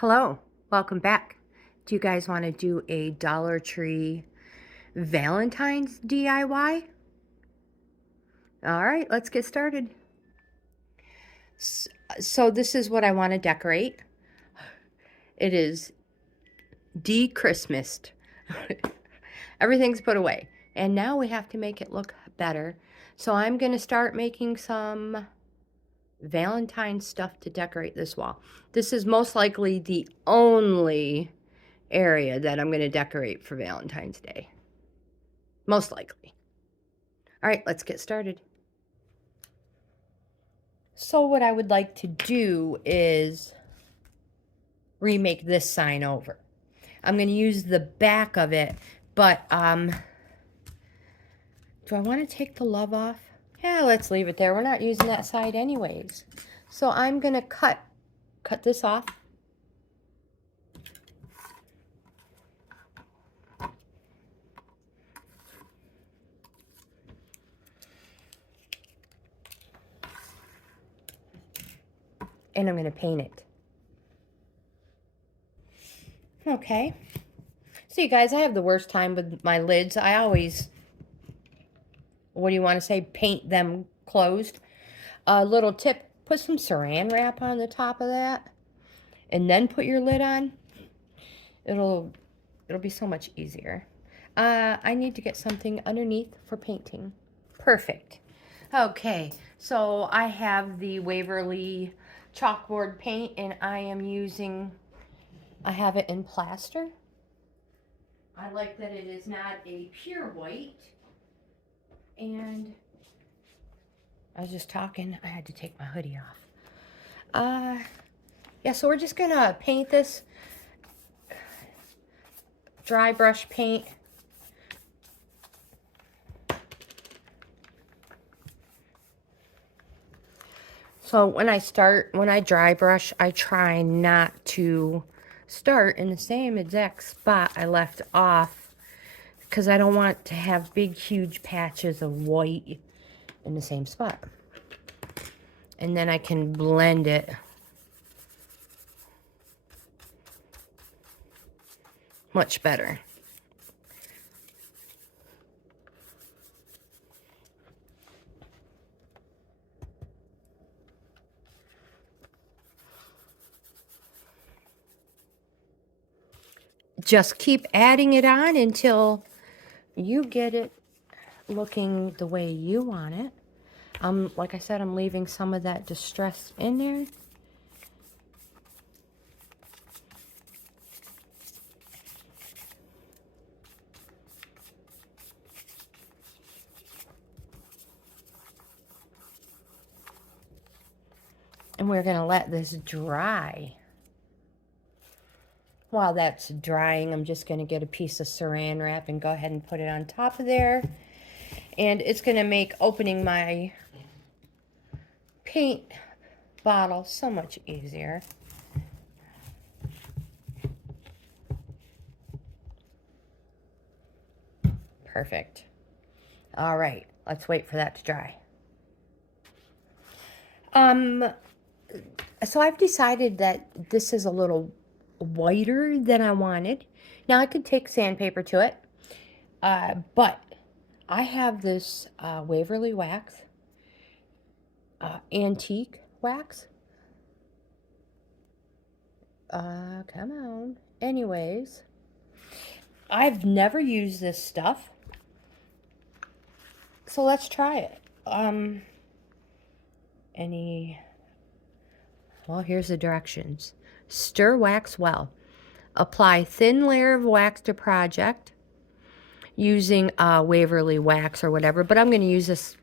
Hello, welcome back. Do you guys want to do a Dollar Tree Valentine's DIY? All right, let's get started. So this is what I want to decorate. It is de-Christmased. Everything's put away. And now we have to make it look better. So I'm going to start making some Valentine stuff to decorate this wall. This is most likely the only area that I'm going to decorate for Valentine's Day. Most likely. All right, let's get started. So what I would like to do is remake this sign over. I'm going to use the back of it, but do I want to take the love off? Yeah, let's leave it there. We're not using that side anyways. So I'm going to cut this off. And I'm going to paint it. Okay. So you guys, I have the worst time with my lids. I always, what do you want to say, paint them closed. A little tip, put some saran wrap on the top of that and then put your lid on. It'll be so much easier. I need to get something underneath for painting. Perfect. Okay, so I have the Waverly chalkboard paint and I have it in plaster. I like that it is not a pure white. And I was just talking, I had to take my hoodie off. Yeah, so we're just gonna paint this dry brush paint. So when I dry brush, I try not to start in the same exact spot I left off because I don't want to have big, huge patches of white in the same spot. And then I can blend it much better. Just keep adding it on until you get it looking the way you want it. Like I said, I'm leaving some of that distress in there. And we're going to let this dry. While that's drying, I'm just going to get a piece of saran wrap and go ahead and put it on top of there. And it's going to make opening my paint bottle so much easier. Perfect. All right, let's wait for that to dry. So I've decided that this is a little whiter than I wanted. Now I could take sandpaper to it, but I have this Waverly wax, antique wax. Come on. Anyways, I've never used this stuff, so let's try it. Well, here's the directions. Stir wax well. Apply thin layer of wax to project using Waverly wax or whatever, but I'm going to use this.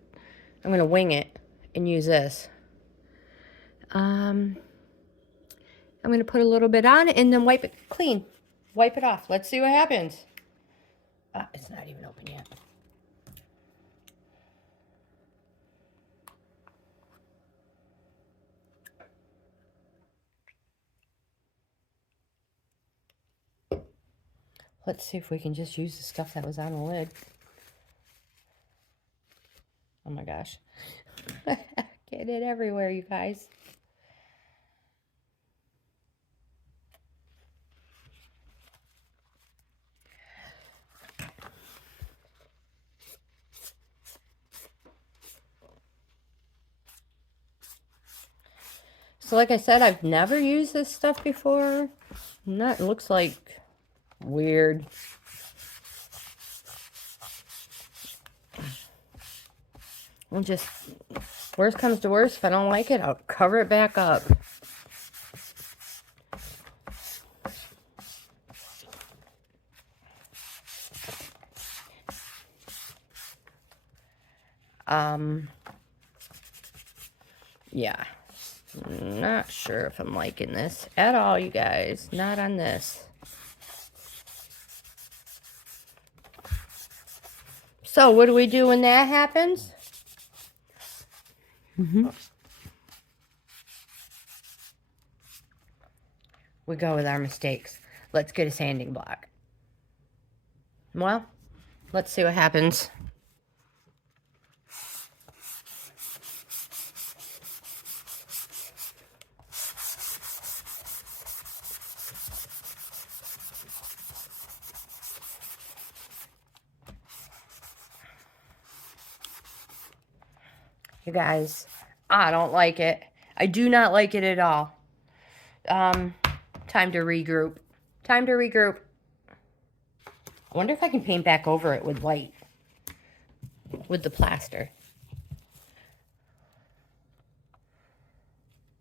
I'm going to wing it and use this. I'm going to put a little bit on and then wipe it clean. Wipe it off. Let's see what happens. It's not even open yet. Let's see if we can just use the stuff that was on the lid. Oh my gosh. Get it everywhere, you guys. So like I said, I've never used this stuff before. It looks like weird. I'll just, worst comes to worst, if I don't like it, I'll cover it back up. Yeah. Not sure if I'm liking this at all, you guys. Not on this. So, what do we do when that happens? We go with our mistakes. Let's get a sanding block. Well, let's see what happens. You guys, I don't like it. I do not like it at all. Time to regroup. Time to regroup. I wonder if I can paint back over it with white. With the plaster.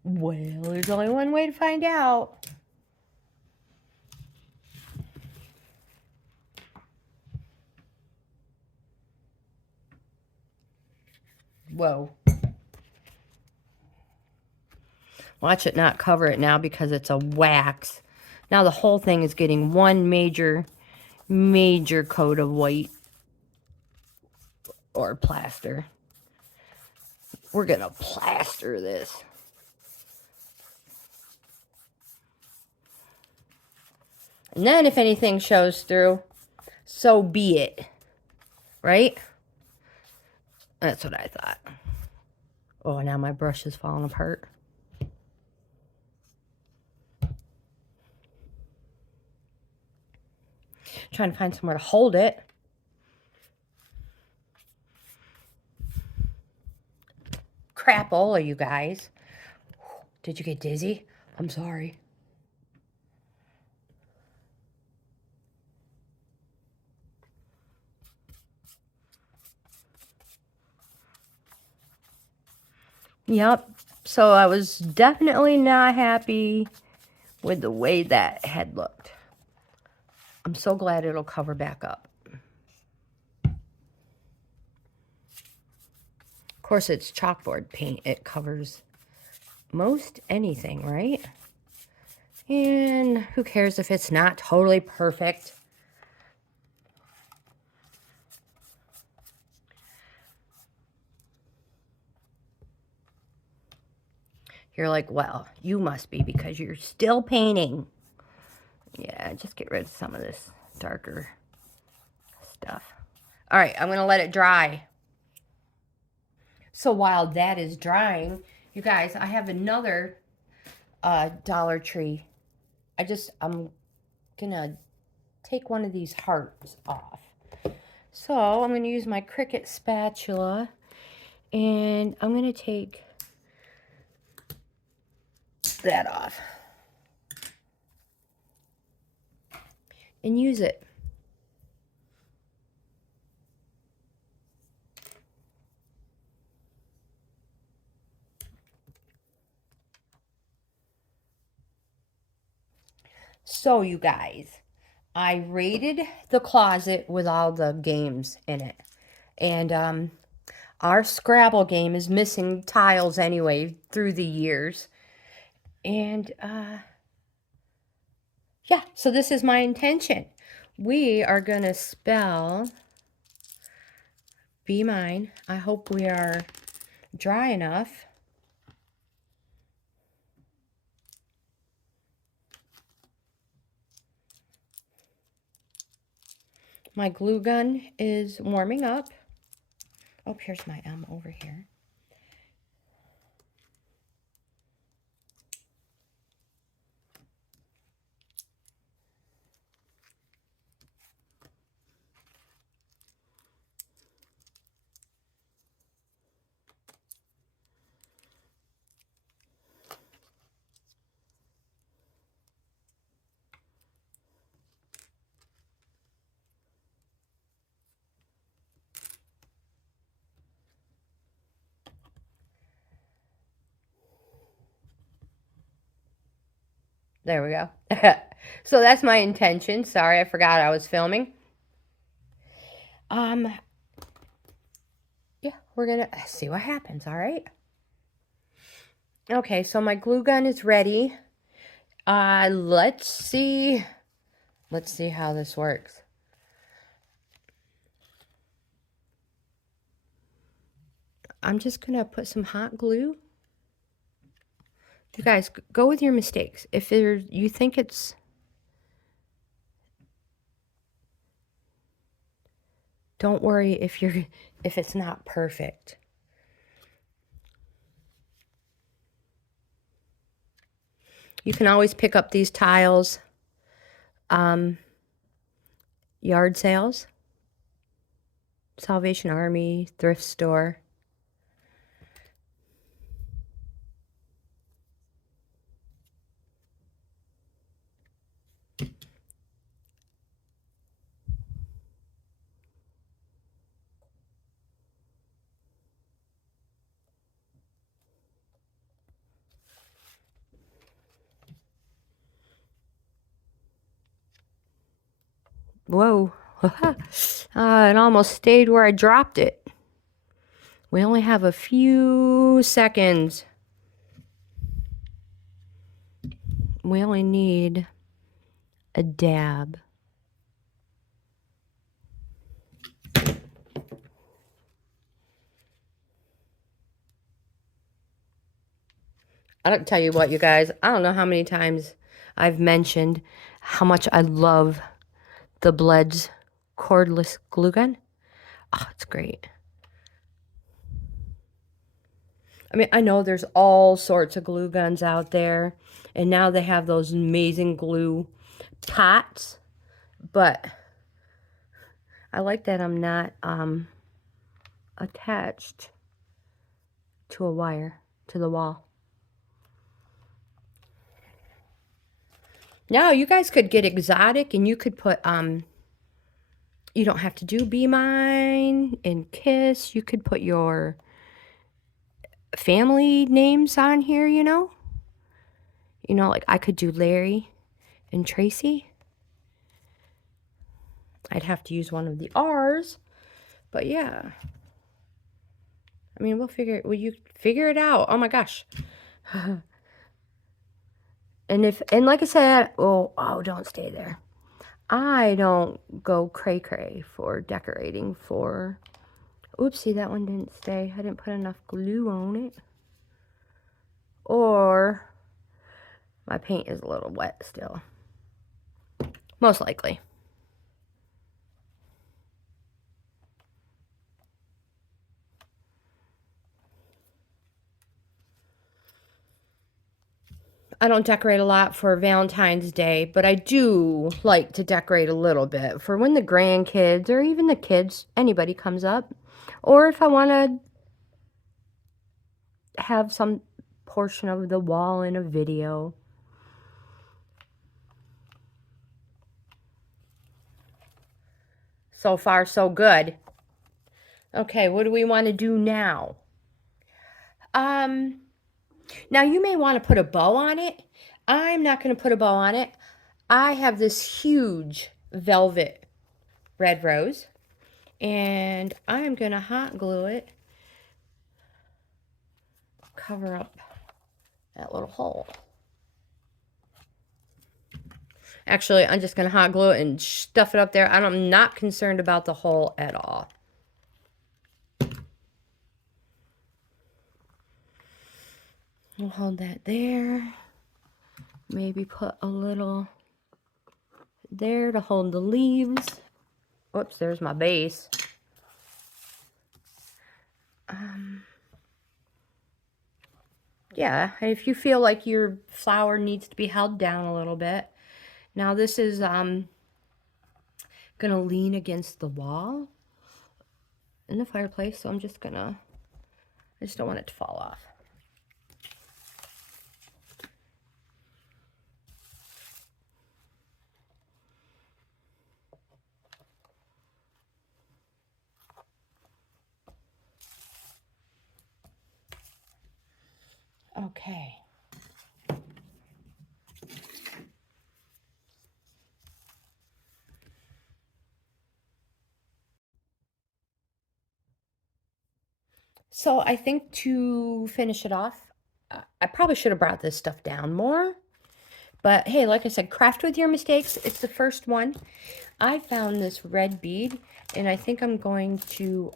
Well, there's only one way to find out. Whoa. Watch it not cover it now because it's a wax. Now the whole thing is getting one major coat of white or plaster. We're gonna plaster this. And then if anything shows through, so be it. Right? That's what I thought. Oh, now my brush is falling apart. Trying to find somewhere to hold it. Crapola, you guys. Did you get dizzy? I'm sorry. Yep. So I was definitely not happy with the way that had looked. I'm so glad it'll cover back up. Of course, it's chalkboard paint. It covers most anything, right? And who cares if it's not totally perfect? You're like, well, you must be because you're still painting. Yeah, just get rid of some of this darker stuff. All right, I'm going to let it dry. So while that is drying, you guys, I have another Dollar Tree. I'm going to take one of these hearts off. So I'm going to use my Cricut spatula, and I'm going to take that off and use it. So you guys, I raided the closet with all the games in it, and our Scrabble game is missing tiles anyway through the years. And yeah, so this is my intention. We are going to spell Be Mine. I hope we are dry enough. My glue gun is warming up. Oh, here's my M over here. There we go. So that's my intention. Sorry, I forgot I was filming. Yeah, we're gonna see what happens, all right? Okay, so my glue gun is ready. Let's see how this works. I'm just gonna put some hot glue. You guys, go with your mistakes. If you think it's... Don't worry if it's not perfect. You can always pick up these tiles, yard sales, Salvation Army, thrift store. Whoa. It almost stayed where I dropped it. We only have a few seconds. We only need a dab. I don't tell you what, you guys. I don't know how many times I've mentioned how much I love the Bleds cordless glue gun. Oh, it's great. I mean, I know there's all sorts of glue guns out there, and now they have those amazing glue pots, but I like that I'm not attached to a wire to the wall. Now, you guys could get exotic, and you could put, you don't have to do Be Mine and Kiss. You could put your family names on here, you know? You know, like I could do Larry and Tracy. I'd have to use one of the R's, but yeah. I mean, will you figure it out? Oh my gosh. And like I said, oh, don't stay there. I don't go cray-cray for decorating for... Oopsie, that one didn't stay. I didn't put enough glue on it. Or my paint is a little wet still. Most likely. I don't decorate a lot for Valentine's Day, but I do like to decorate a little bit for when the grandkids or even the kids, anybody comes up. Or if I want to have some portion of the wall in a video. So far, so good. Okay, what do we want to do now? Now you may want to put a bow on it. I'm not going to put a bow on it. I have this huge velvet red rose, and I'm going to hot glue it, cover up that little hole. Actually, I'm just going to hot glue it and stuff it up there. I'm not concerned about the hole at all. We'll hold that there. Maybe put a little there to hold the leaves. Whoops, there's my base. Yeah, if you feel like your flower needs to be held down a little bit. Now this is gonna lean against the wall in the fireplace, so I just don't want it to fall off. Okay. So I think to finish it off, I probably should have brought this stuff down more. But hey, like I said, craft with your mistakes. It's the first one. I found this red bead, and I think I'm going to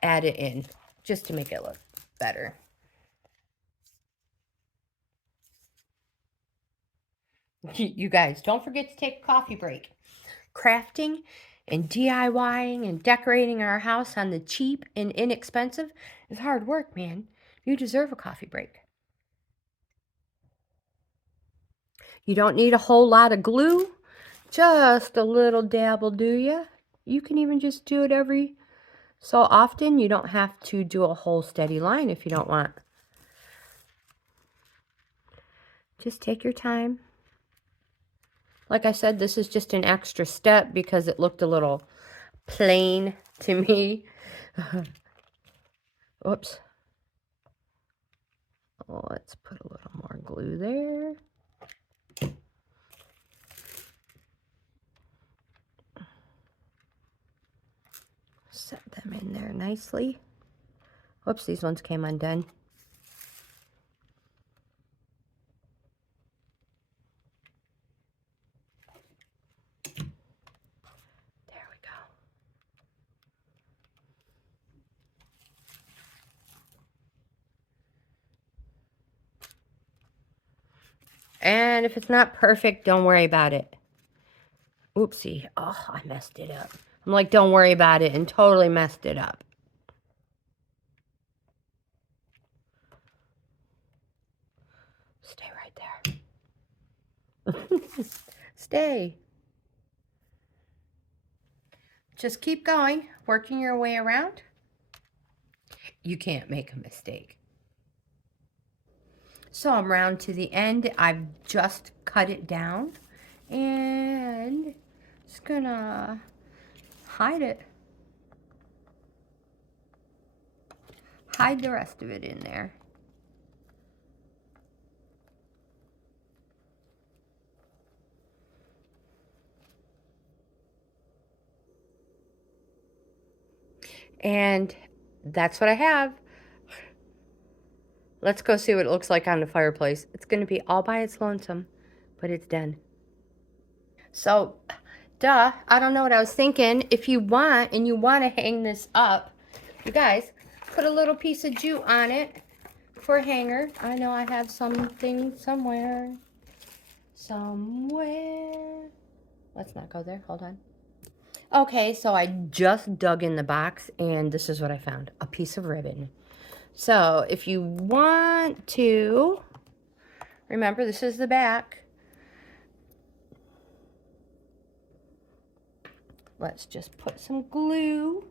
add it in just to make it look better. You guys, don't forget to take a coffee break. Crafting and DIYing and decorating our house on the cheap and inexpensive is hard work, man. You deserve a coffee break. You don't need a whole lot of glue. Just a little dab will do ya. You can even just do it every so often. You don't have to do a whole steady line if you don't want. Just take your time. Like I said, this is just an extra step because it looked a little plain to me. Oops. Oh, let's put a little more glue there. Set them in there nicely. Whoops, these ones came undone. There we go. And if it's not perfect, don't worry about it. Oopsie. Oh, I messed it up. I'm like, don't worry about it, and totally messed it up. Stay right there. Stay. Just keep going, working your way around. You can't make a mistake. So I'm round to the end. I've just cut it down, and just gonna hide it. Hide the rest of it in there. And that's what I have. Let's go see what it looks like on the fireplace. It's going to be all by its lonesome, but it's done. So, duh, I don't know what I was thinking. If you want, and you want to hang this up, you guys, put a little piece of jute on it for a hanger. I know I have something somewhere. Let's not go there. Hold on. Okay, so I just dug in the box, and this is what I found. A piece of ribbon. So, if you want to, remember, this is the back. Let's just put some glue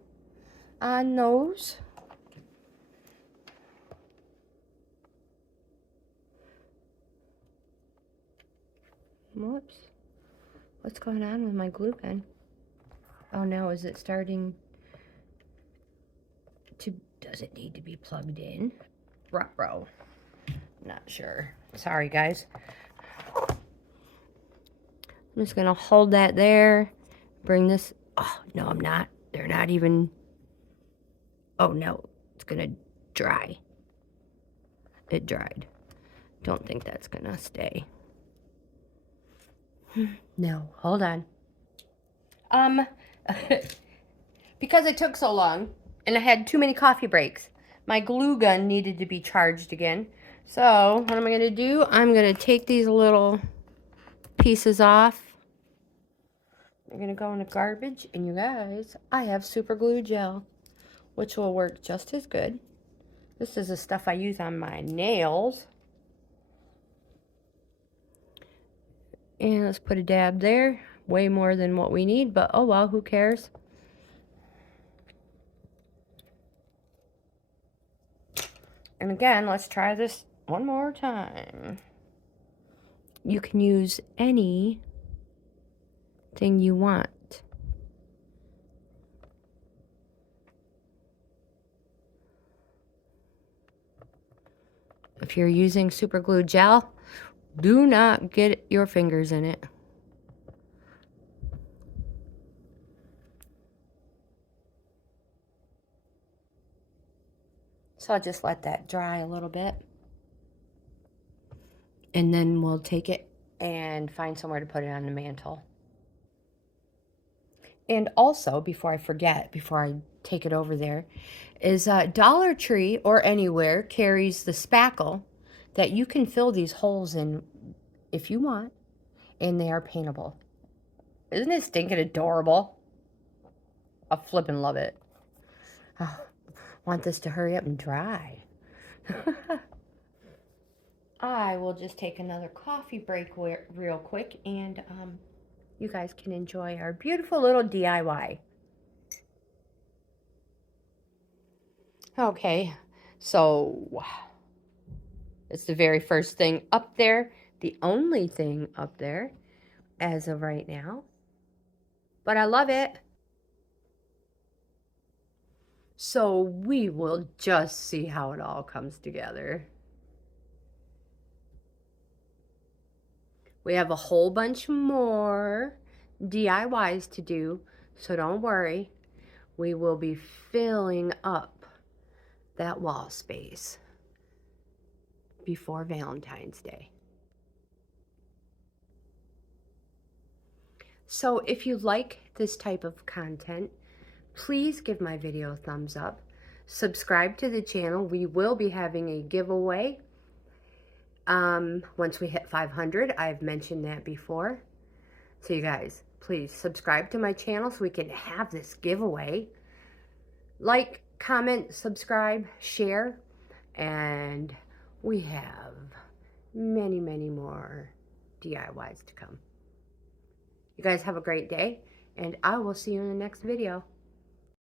on those. Whoops. What's going on with my glue gun? Oh no, is it starting to, does it need to be plugged in? Ruh-roh. Not sure. Sorry, guys. I'm just gonna hold that there. Bring this, oh, no, I'm not. They're not even, oh no, it's gonna dry. It dried. Don't think that's gonna stay. No, hold on. Because it took so long and I had too many coffee breaks, my glue gun needed to be charged again. So what am I going to do? I'm going to take these little pieces off. They're going to go in the garbage. And you guys, I have super glue gel, which will work just as good. This is the stuff I use on my nails. And let's put a dab there. Way more than what we need, but oh well, who cares? And again, let's try this one more time. You can use anything you want. If you're using super glue gel, do not get your fingers in it. So I'll just let that dry a little bit. And then we'll take it and find somewhere to put it on the mantle. And also, before I forget, before I take it over there, is Dollar Tree or anywhere carries the spackle that you can fill these holes in if you want, and they are paintable. Isn't it stinking adorable? I flippin' love it. Oh, want this to hurry up and dry. I will just take another coffee break real quick, and you guys can enjoy our beautiful little DIY. Okay, so it's the very first thing up there, the only thing up there as of right now, but I love it. So we will just see how it all comes together. We have a whole bunch more DIYs to do, so don't worry. We will be filling up that wall space before Valentine's Day. So if you like this type of content, please give my video a thumbs up. Subscribe to the channel. We will be having a giveaway once we hit 500. I've mentioned that before. So you guys, please subscribe to my channel so we can have this giveaway. Like, comment, subscribe, share, and we have many, many more DIYs to come. You guys have a great day, and I will see you in the next video.